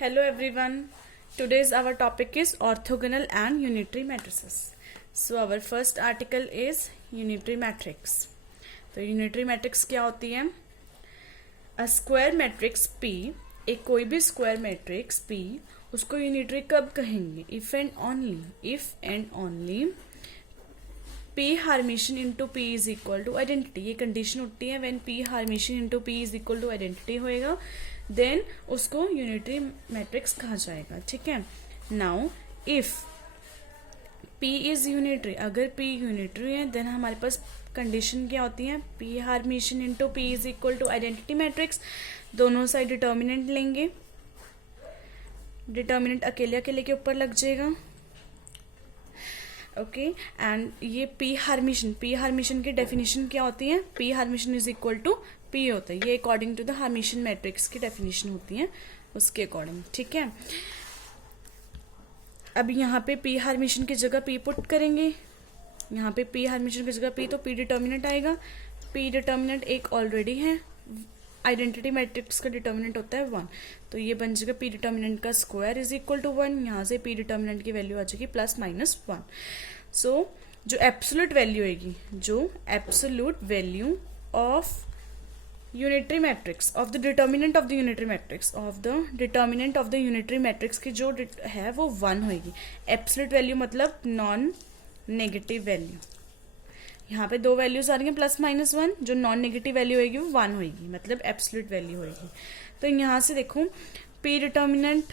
Hello everyone. Today's our topic is orthogonal and unitary matrices. So our first article is unitary matrix. तो unitary matrix क्या होती है? A square matrix P, एक कोई भी square matrix P, उसको unitary कब कहेंगे? If and only P Hermitian into P is equal to identity. ये कंडीशन होती है when P Hermitian into P is equal to identity होएगा देन उसको यूनिटरी मैट्रिक्स कहा जाएगा. ठीक है. Now if P is unitary, अगर P यूनिटरी है देन हमारे पास कंडीशन क्या होती है? P hermitian into P is equal to identity matrix. दोनों साइड डिटर्मिनेंट लेंगे, डिटर्मिनेंट अकेले अकेले के ऊपर लग जाएगा. ओके एंड ये P हार्मिशन की डेफिनेशन क्या होती है? P hermitian is equal to P होता है. ये अकॉर्डिंग टू द हार्मिशन मैट्रिक्स की डेफिनेशन होती है उसके अकॉर्डिंग. ठीक है. अब यहाँ पे P हार्मिशन की जगह P पुट करेंगे. यहाँ पे P हार्मिशन की जगह P, तो P डिटर्मिनेंट आएगा. P डिटर्मिनेंट एक ऑलरेडी है, आइडेंटिटी मैट्रिक्स का डिटर्मिनेंट होता है 1, तो ये बन जाएगा P डिटर्मिनेंट का स्क्वायर इज इक्वल टू 1. यहाँ से P डिटर्मिनेंट की वैल्यू आ जाएगी +-1. सो जो एब्सोल्यूट वैल्यू आएगी, जो absolute value of unitary matrix of the determinant of the unitary matrix की जो है वो 1 होगी. एब्सोल्यूट वैल्यू मतलब नॉन नेगेटिव वैल्यू. यहाँ पे दो वैल्यूज आ रही हैं +-1. जो नॉन नेगेटिव वैल्यू होगी वो 1 होगी, मतलब एब्सोल्यूट वैल्यू होगी. तो यहाँ से देखो P डिटर्मिनेंट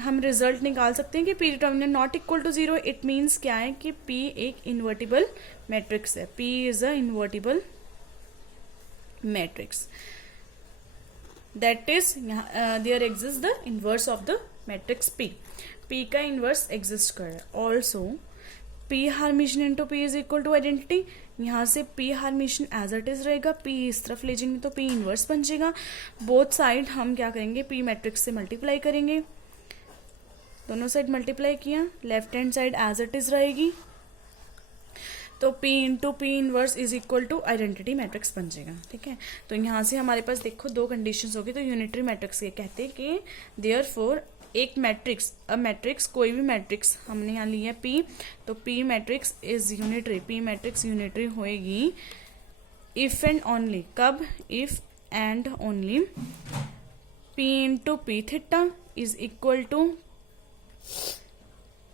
हम रिजल्ट निकाल सकते हैं कि P determinant not equal to 0. It means क्या है कि P एक इन्वर्टिबल मैट्रिक्स है. P is a invertible matrix. That is there exist the inverse of the matrix P. P का इनवर्स एग्जिस्ट कर रहा है. Also P hermitian into P is equal to identity. यहाँ से P hermitian as it is रहेगा, P इस तरफ ले जाएंगे तो P इनवर्स बन जाएगा. बोथ साइड हम क्या करेंगे? P मैट्रिक्स से मल्टीप्लाई करेंगे. दोनों साइड मल्टीप्लाई किया, left hand side as it is रहेगी, तो P into P inverse is equal to identity matrix बन जाएगा. ठीक है. तो यहाँ से हमारे पास देखो दो कंडीशंस होगी. तो यूनिटरी मैट्रिक्स ये कहते हैं कि देयरफॉर एक मैट्रिक्स कोई भी मैट्रिक्स हमने यहाँ लिया P, तो P matrix is unitary. P matrix unitary होएगी इफ एंड ओनली. कब? If and only P into P theta is equal to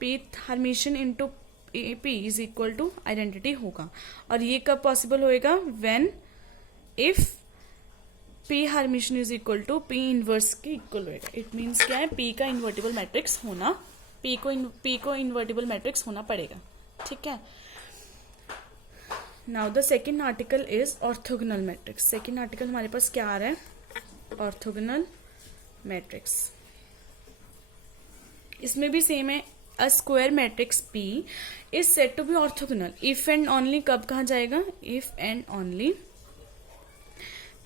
P hermitian into P is equal to identity होगा. और ये कब पॉसिबल होएगा? When if P hermitian is equal to P inverse के equal होएगा. It means क्या है? P का इन्वर्टिबल मैट्रिक्स होना, P को इन्वर्टिबल मैट्रिक्स होना पड़ेगा. ठीक है. Now the second article is orthogonal matrix. Second article हमारे पास क्या आ रहा है? Orthogonal matrix. इसमें भी सेम है. A square matrix P is said to be orthogonal if and only. कब कहा जाएगा? If and only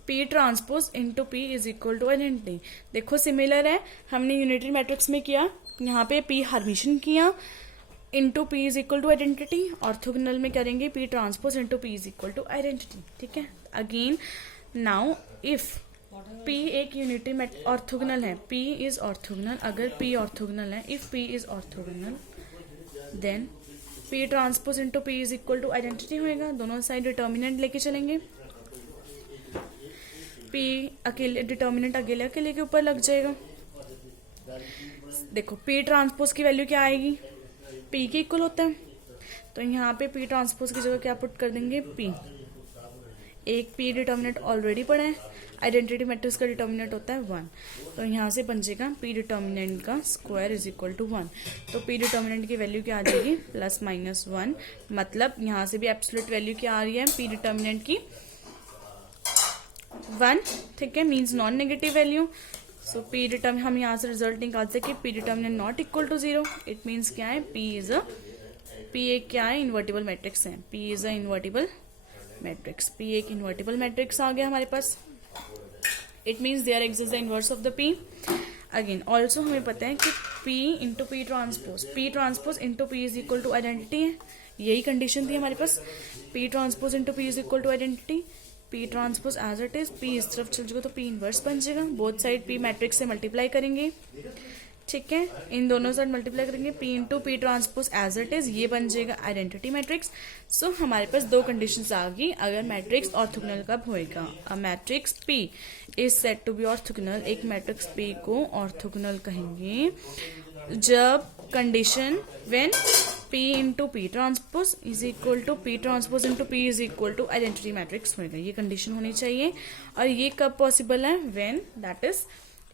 P transpose into P is equal to identity. देखो सिमिलर है, हमने यूनिटरी मैट्रिक्स में किया, यहाँ पे P हार्मिशन किया into P is equal to identity. Orthogonal में करेंगे P transpose into P is equal to identity. ठीक है. अगेन नाउ इफ P एक यूनिटरी ऑर्थोगोनल है, P इज ऑर्थोगोनल. अगर P ऑर्थोगोनल है, if P is orthogonal then P transpose into P is equal to identity होएगा. दोनों side determinant लेके चलेंगे. P अकेले डिटर्मिनेंट अकेले अकेले के ऊपर लग जाएगा. देखो P ट्रांसपोज की वैल्यू क्या आएगी? P के इक्वल होता है, तो यहाँ पे P ट्रांसपोज की जगह क्या पुट कर देंगे? P. एक P डिटर्मिनेंट ऑलरेडी पड़ा है, आइडेंटिटी मैट्रिक्स का डिटर्मिनेंट होता है 1, तो यहाँ से बन जाएगा P डिटर्मिनेंट का स्क्वायर इज इक्वल टू 1. तो P डिटर्मिनेंट की वैल्यू क्या आ जाएगी? +-1. मतलब यहाँ से भी एब्सोल्यूट वैल्यू क्या आ रही है P डिटर्मिनेंट की? 1. ठीक है. Means non negative value. So P determinant हम यहाँ से रिजल्ट निकाल सकते P determinant not equal to 0. It means क्या है? P एक क्या है? इन्वर्टिबल मैट्रिक्स है. P is a invertible matrix. P एक इन्वर्टिबल मैट्रिक्स आ गया हमारे पास. It means there exist the inverse of the P. Again also हमें पता है कि P into P transpose into P is equal to identity है. यही कंडीशन थी हमारे पास. P transpose into P is equal to identity. P transpose as it is, P इस तरफ चल जाएगा तो पी इनवर्स बन जाएगा, बोथ साइड पी मैट्रिक्स से मल्टीप्लाई करेंगे, ठीक है, इन दोनों साइड मल्टीप्लाई करेंगे, P into P transpose as it is, ये बन जाएगा आइडेंटिटी मैट्रिक्स। सो हमारे पास दो कंडीशंस आ गई अगर मैट्रिक्स ऑर्थोगोनल कब होएगा। A matrix P is said to be orthogonal, एक मैट्रिक्स पी को ऑर्थोगोनल कहेंगे जब condition when P into P transpose is equal to P transpose into P is equal to identity matrix होगा, ये condition होनी चाहिए। और ये कब पॉसिबल है, when that is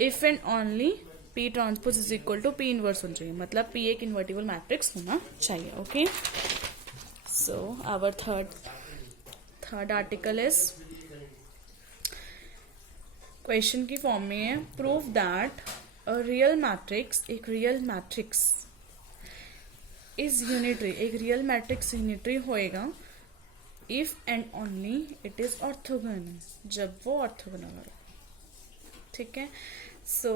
if and only P transpose is equal to P inverse होना चाहिए, मतलब P एक इन्वर्टिबल मैट्रिक्स होना चाहिए। Okay, so our third article is question की फॉर्म में है, prove that a real matrix, एक रियल मैट्रिक्स इज यूनिटरी, एक रियल मैट्रिक्स यूनिटरी होएगा if and only it is orthogonal, जब वो ऑर्थोगोनल होगा, ठीक है। सो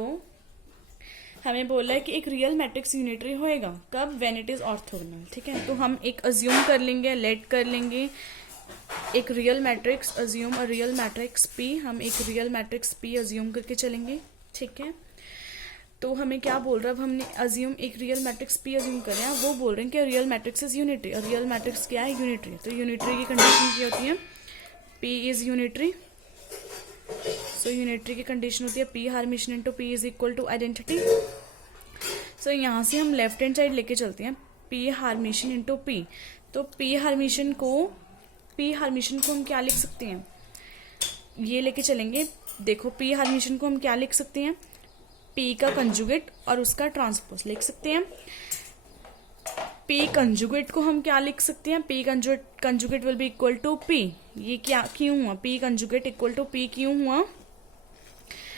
हमें बोला है कि एक रियल मैट्रिक्स यूनिटरी होएगा कब, व्हेन इट इज ऑर्थोगोनल, ठीक है। तो हम एक अज्यूम कर लेंगे, लेट कर लेंगे एक रियल मैट्रिक्स, अज्यूम अ रियल मैट्रिक्स पी, हम एक रियल मैट्रिक्स पी अज्यूम करके चलेंगे, ठीक है। तो हमें क्या बोल रहा है, अब हमने अज्यूम एक रियल मैट्रिक्स पी अज्यूम कर रहे हैं, वो बोल रहे हैं कि रियल मैट्रिक्स इज यूनिटरी, और रियल मैट्रिक्स क्या है, यूनिटरी। तो यूनिटरी की कंडीशन क्या होती है, P is unitary. So unitary की कंडीशन होती है P hermitian into P is equal to identity. So यहाँ से हम लेफ्ट हैंड साइड लेके चलते हैं, पी हार्मिशन इंटू पी। तो पी हार्मिशन को हम क्या लिख सकते हैं, ये लेके चलेंगे। देखो पी हार्मिशन को हम क्या लिख सकते हैं, पी का कंजुगेट और उसका ट्रांसपोज लिख सकते हैं। पी कंजुगेट को हम क्या लिख सकते हैं, P conjugate will be equal to P. ये क्या क्यों हुआ, P conjugate equal to P क्यों हुआ,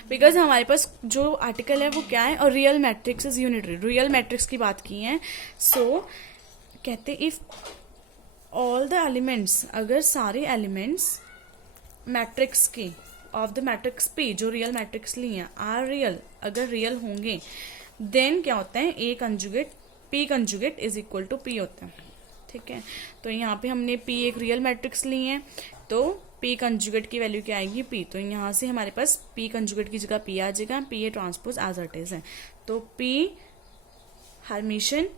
बिकॉज हमारे पास जो आर्टिकल है वो क्या है, और real matrix is unitary, real matrix की बात की है। सो कहते इफ ऑल द एलिमेंट्स, अगर सारे एलिमेंट्स मैट्रिक्स के ऑफ द मैट्रिक्स पी, जो रियल मैट्रिक्स लिए हैं, आर रियल, अगर रियल होंगे, देन क्या होता है, a conjugate P conjugate is equal to P होता है, ठीक है। तो यहाँ पे हमने पी एक रियल मैट्रिक्स लिए हैं, तो पी कंजुगेट की वैल्यू क्या आएगी, पी। तो यहाँ से हमारे पास पी कंजुगेट की जगह पी आ जाएगा, P A transpose as it is है, तो P hermitian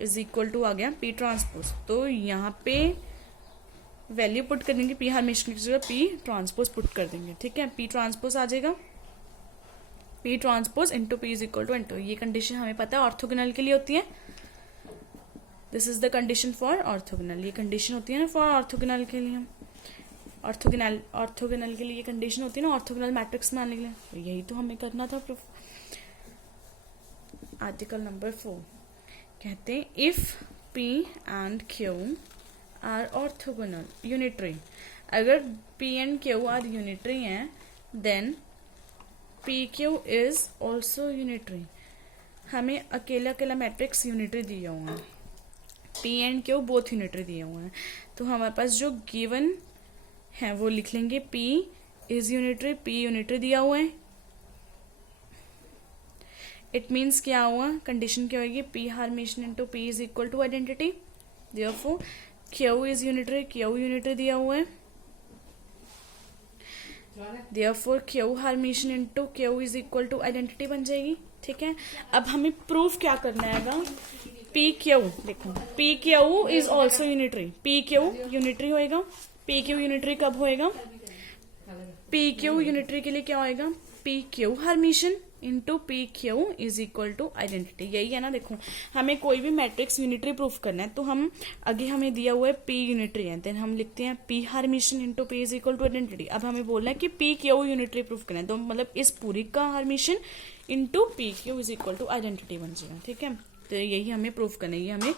is equal to आ गया पी ट्रांसपोज। तो यहाँ पे वैल्यू पुट कर देंगे, पी हार्मिशन की जगह पी ट्रांसपोज पुट कर देंगे, ठीक है। पी ट्रांसपोज आ जाएगा, P transpose into P is equal two into, ये कंडीशन हमें पता है ऑर्थोगोनल के लिए होती है। This is the condition for orthogonal, ये कंडीशन होती है ना फॉर ऑर्थोगोनल के लिए, ऑर्थोगोनल के लिए ये कंडीशन होती है ना ऑर्थोगोनल मैट्रिक्स में आने के लिए, तो यही तो हमें करना था प्रूफ। आर्टिकल नंबर 4 कहते हैं if P and Q are orthogonal unitary, अगर P and Q are unitary हैं, then P Q is also unitary. हमें अकेला अकेला मैट्रिक्स यूनिटरी दिया हुआ है, P and Q both unitary दिए हुए हैं, तो हमारे पास जो गिवन है वो लिख लेंगे, P is unitary, P unitary दिया हुआ है। इट मीन्स क्या हुआ, कंडीशन क्या होगी, P hermitian into P is equal to identity, therefore Q is unitary, Q unitary दिया हुआ है, therefore Q hermitian into Q is equal to identity बन जाएगी, ठीक है। अब हमें प्रूफ क्या करना है, पी क्यू, देखो P Q is also unitary, P Q unitary होएगा, पी क्यू यूनिटरी कब होएगा, पी क्यू यूनिटरी के लिए क्या होएगा, P Q hermitian into P Q is equal to identity, यही है ना। देखो हमें कोई भी मैट्रिक्स यूनिटरी प्रूफ करना है, तो हम आगे हमें दिया हुआ है पी यूनिटरी है, देन हम लिखते हैं P hermitian into P is equal to identity. अब हमें बोलना है कि पी क्यू यूनिटरी प्रूफ करना है, तो मतलब इस पूरी का hermitian into P Q is equal to identity बन जाएगा, ठीक है। तो यही हमें प्रूफ करना है, ये हमें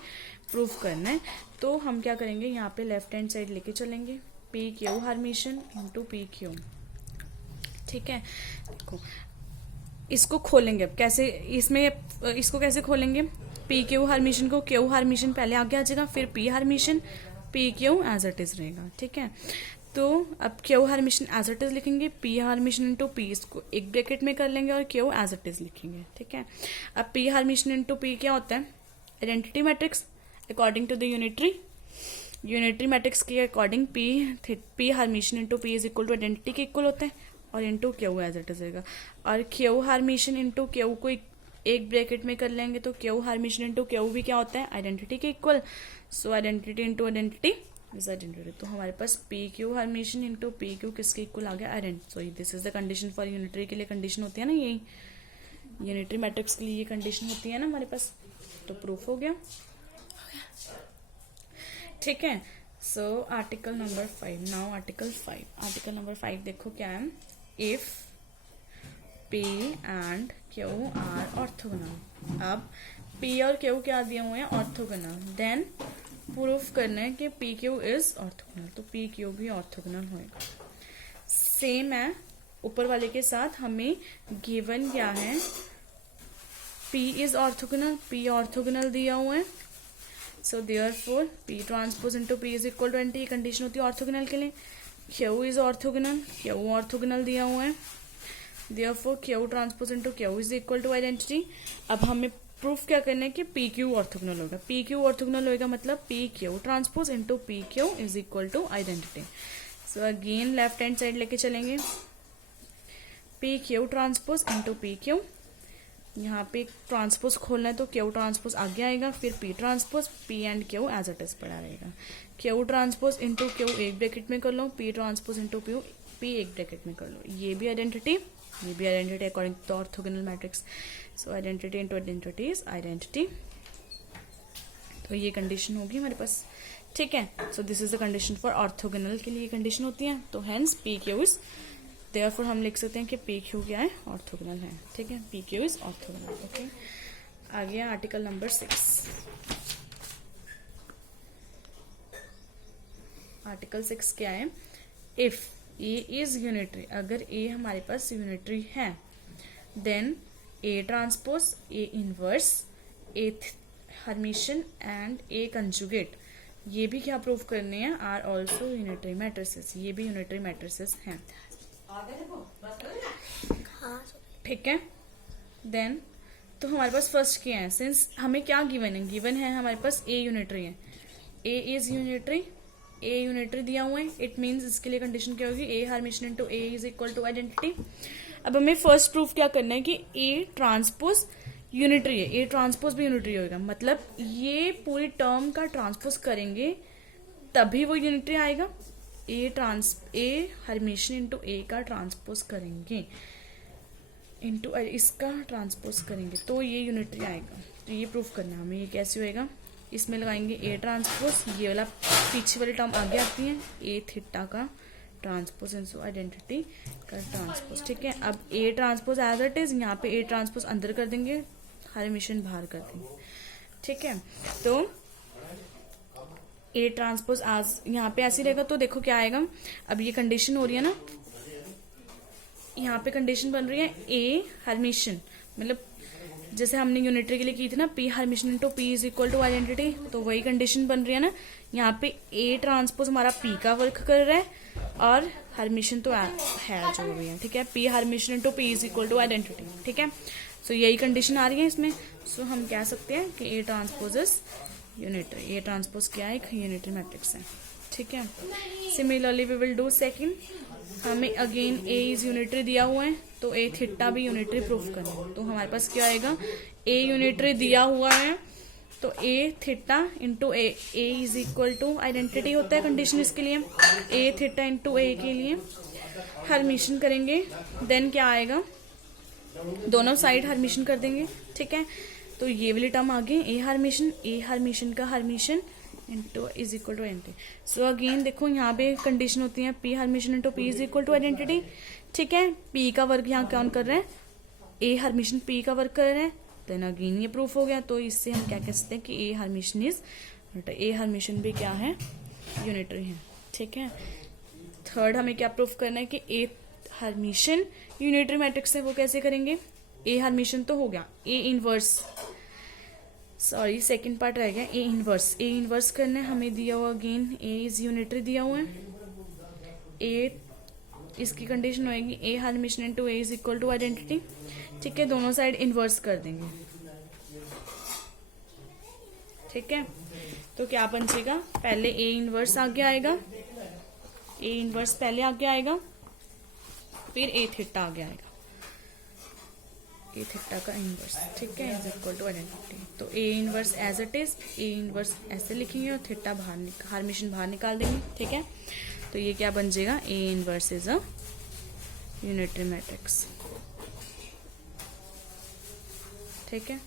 प्रूफ करना है। तो हम क्या करेंगे, यहाँ पे लेफ्ट हैंड साइड लेके चलेंगे, P Q hermitian into P Q, ठीक है। देखो इसको खोलेंगे, अब कैसे, इसमें इसको कैसे खोलेंगे, पी क्यू हार्मिशन को, क्यू हार्मिशन पहले आगे आ जाएगा, फिर P hermitian, P Q as it is रहेगा, ठीक है। तो अब Q hermitian as it is लिखेंगे, पी हार्मिशन इंटू पी इसको एक ब्रैकेट में कर लेंगे और क्यू एज इट इज लिखेंगे, ठीक है। अब पी हार्मिशन इंटू पी क्या होता है, identity matrix according to the unitary, unitary matrix के according P hermitian into P is equal to identity के इक्वल होता है और into Q as it is रहेगा। और क्यू हार्मिशन इंटू क्यू को एक ब्रैकेट में कर लेंगे तो क्यू हार्मिशन इंटू क्यू भी क्या होता है, आइडेंटिटी के equal. So identity into identity is identity. तो हमारे पास P Q hermitian into P Q किसके इक्वल आ गया, identity. So this is the condition for unitary के लिए कंडीशन होती है ना, यही यूनिटरी मैट्रिक्स के लिए ये कंडीशन होती है ना हमारे पास। तो प्रूफ हो गया, ठीक है। So article number 5 now article 5। Article number 5 देखो क्या है, if P and Q are orthogonal. अब P और Q क्या दिए हुए हैं, ऑर्थोगोनल। देन प्रूफ करना है कि PQ इज ऑर्थोगोनल, तो PQ भी ऑर्थोगोनल होएगा। सेम है ऊपर वाले के साथ, हमें गिवन क्या है, P is orthogonal, P orthogonal दिया हुआ है। So therefore P transpose into P is equal to anti, ये कंडीशन होती है ऑर्थोगोनल के लिए। Q is orthogonal, Q orthogonal दिया हुआ है। Therefore Q transpose into Q is equal to identity. अब हमें प्रूफ क्या करना है कि PQ ऑर्थोगोनल होगा। PQ ऑर्थोगोनल होगा मतलब PQ transpose into PQ is equal to identity. So again left hand side लेके चलेंगे, PQ ट्रांसपोज इनटू PQ। यहाँ पे ट्रांसपोज खोलना है तो Q ट्रांसपोज आगे आएगा, फिर P transpose, P and Q as it is पड़ा रहेगा। Q ट्रांसपोज इनटू Q एक ब्रैकेट में कर लो, P ट्रांसपोज इनटू P एक ब्रैकेट में कर लो। ये भी आइडेंटिटी, ये भी identity according to orthogonal matrix. So identity into identity is identity. तो ये कंडीशन होगी हमारे पास, ठीक है। So this is the condition for orthogonal के लिए कंडीशन होती है। तो हेंस PQ इज, देयरफॉर हम लिख सकते हैं कि PQ क्या है, ऑर्थोगोनल है, ठीक है। PQ is orthogonal, okay. आ गया आर्टिकल नंबर 6। आर्टिकल 6 क्या है, इफ A इज यूनिटरी, अगर A हमारे पास यूनिटरी है, then A transpose, A inverse, A hermitian and A conjugate, ये भी क्या प्रूफ करने हैं, आर ऑल्सो यूनिटरी मैट्रिसेस, ये भी यूनिटरी मैट्रिसेस हैं, ठीक है। देन तो हमारे पास फर्स्ट क्या है, सिंस हमें क्या गिवन है, गिवन है हमारे पास A यूनिटरी है, A is unitary, A unitary दिया हुआ है, इट मीन्स इसके लिए कंडीशन क्या होगी, A hermitian into A is equal to identity. अब हमें फर्स्ट प्रूफ क्या करना है कि A ट्रांसपोज यूनिटरी है, A ट्रांसपोज भी यूनिटरी होगा, मतलब ये पूरी टर्म का ट्रांसपोज करेंगे तभी वो यूनिटरी आएगा। A हार्मिशन इनटू A का ट्रांसपोज करेंगे, इनटू इसका ट्रांसपोज करेंगे तो ये यूनिटरी आएगा। तो ये प्रूफ करना है हमें, ये कैसे होएगा, इसमें लगाएंगे A ट्रांसपोज, ये वाला पीछे वाली टर्म आगे आती है, A थीटा का ट्रांसपोज इनटू आइडेंटिटी का ट्रांसपोज, ठीक है। अब A transpose as it is, यहाँ पे A ट्रांसपोज अंदर कर देंगे, हार्मिशन बाहर कर देंगे, ठीक है। तो A ट्रांसपोज आज यहाँ पे ऐसे रहेगा, तो देखो क्या आएगा, अब ये कंडीशन हो रही है ना, यहाँ पे कंडीशन बन रही है A हार्मिशन, मतलब जैसे हमने यूनिटरी के लिए की थी ना, P hermitian into P is equal to identity, तो वही कंडीशन बन रही है ना। यहाँ पे A ट्रांसपोज हमारा P का वर्क कर रहा है और हार्मिशन तो है जो भी है, ठीक है। P hermitian into P is equal to identity, ठीक है। सो यही कंडीशन आ रही है इसमें। सो हम कह सकते हैं कि A transpose is unitary, A transpose क्या है, एक यूनिटरी मैट्रिक्स है, ठीक है। Similarly we will do second, हमें अगेन A इज यूनिटरी दिया हुआ है, तो A थीटा भी यूनिटरी प्रूफ करना है। तो हमारे पास क्या आएगा, A यूनिटरी दिया हुआ है तो A theta into A is equal to identity होता है कंडीशन इसके लिए, A थीटा इंटू A के लिए हर्मिशन करेंगे, देन क्या आएगा, दोनों साइड हर्मिशन कर देंगे, ठीक है। तो ये वाली टर्म आ गई A हार्मिशन का hermitian into is equal to anti. So again देखो यहाँ पे कंडीशन होती है P hermitian into P is equal to identity, ठीक है। P का वर्क यहाँ कौन कर रहे हैं, A हार्मिशन P का वर्क कर रहे हैं, देन अगेन ये प्रूफ हो गया। तो इससे हम क्या कह सकते हैं कि A हार्मिशन इज, A हार्मिशन भी क्या है, यूनिटरी है, ठीक है। थर्ड हमें क्या प्रूफ करना है कि A हार्मिशन यूनिटरी मैट्रिक्स है, वो कैसे करेंगे, A हार्मिशन तो हो गया, A inverse, sorry second part रह गया, A इनवर्स करना है, हमें दिया हुआ अगेन A इज यूनिटरी दिया हुआ है, A इसकी कंडीशन होएगी A hermitian into A is equal to identity, ठीक है। दोनों साइड इनवर्स कर देंगे, ठीक है। तो क्या बन जाएगा, पहले ए इनवर्स आगे आएगा, ए इनवर्स पहले आगे आएगा, फिर ए थीटा आगे आएगा, ए थीटा का इनवर्स, ठीक है, इज इक्वल टू आइडेंटिटी। तो A inverse as it is, A inverse ऐसे लिखेंगे और थीटा बाहर हर्मिशियन बाहर निकाल देंगे, ठीक है। तो ये क्या बन जाएगा, A inverse is a unitary matrix, ठीक है।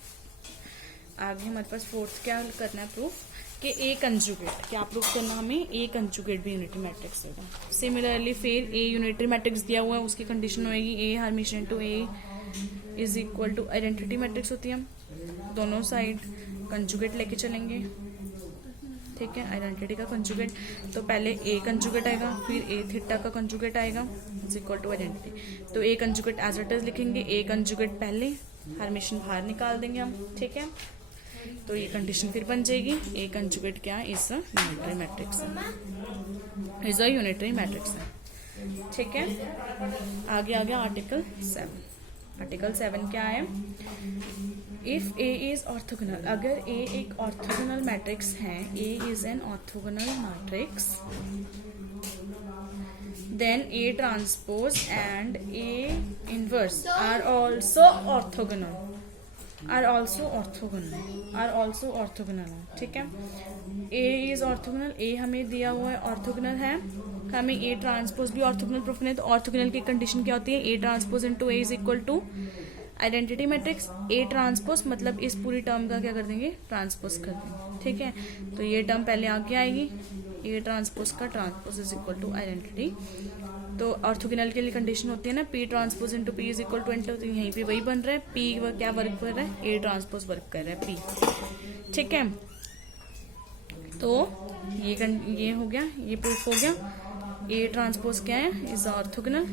आगे हमारे पास फोर्थ क्या करना है प्रूफ, कि ए कंजुगेट, क्या प्रूफ करना हमें, ए कंजुगेट भी यूनिटरी मैट्रिक्स देगा। सिमिलरली फिर ए यूनिटरी मैट्रिक्स दिया हुआ है, उसकी कंडीशन होगी A hermitian to A is equal to identity matrix होती है, दोनों साइड कंजुगेट लेके चलेंगे, ठीक है, आइडेंटिटी का कंजुगेट। तो पहले ए कंजुगेट आएगा, फिर ए थीटा का कंजुगेट आएगा, इज इक्वल टू आइडेंटिटी। तो ए कंजुगेट एज इट इज लिखेंगे, ए कंजुगेट पहले, हर्मिशियन बाहर निकाल देंगे हम, ठीक है। तो ये कंडीशन फिर बन जाएगी, ए कंजुगेट क्या है, इज अ यूनिटरी मैट्रिक्स है, इज अ यूनिटरी मैट्रिक्स है, ठीक है। आगे आ गया आर्टिकल 7। आर्टिकल 7 क्या है, इफ ए इज ऑर्थोगोनल, अगर ए एक ऑर्थोगोनल मैट्रिक्स है, A is an orthogonal matrix, then A transpose and A inverse are also orthogonal, are also orthogonal, ठीक है। A is orthogonal, A हमें दिया हुआ है ऑर्थोगोनल है, हमें A ट्रांसपोज भी ऑर्थोगोनल प्रूफ करना है। तो ऑर्थोगोनल की कंडीशन क्या होती है, A transpose into A is equal to identity matrix, A transpose मतलब इस पूरी टर्म का क्या कर देंगे, ट्रांसपोज कर देंगे, ठीक है। तो ये टर्म पहले आगे आएगी, A ट्रांसपोज का transpose is equal to identity. तो ऑर्थोगोनल के लिए कंडीशन होती है ना, P transpose into P is equal to enter, तो यहीं पे वही बन रहा है, P क्या वर्क कर रहा है, A ट्रांसपोज वर्क कर रहा है P, ठीक है। तो ये हो गया, ये प्रूफ हो गया, A ट्रांसपोज क्या है, is orthogonal.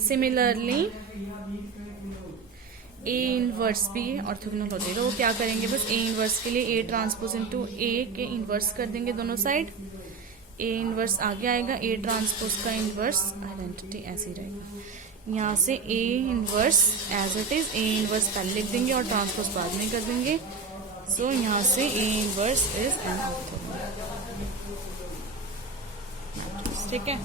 Similarly A inverse भी ऑर्थोगोनल होते हैं, तो वो क्या करेंगे, बस ए इनवर्स के लिए A ट्रांसपोज इनटू A के इनवर्स कर देंगे दोनों साइड, ए इनवर्स आगे आएगा, ए ट्रांसपोज का इनवर्स, आइडेंटिटी ऐसे ही रहेगा। यहाँ से A inverse as it is, A inverse पहले लिख देंगे और ट्रांसपोज बाद में कर देंगे। सो यहाँ से A inverse is an orthogonal, ठीक है।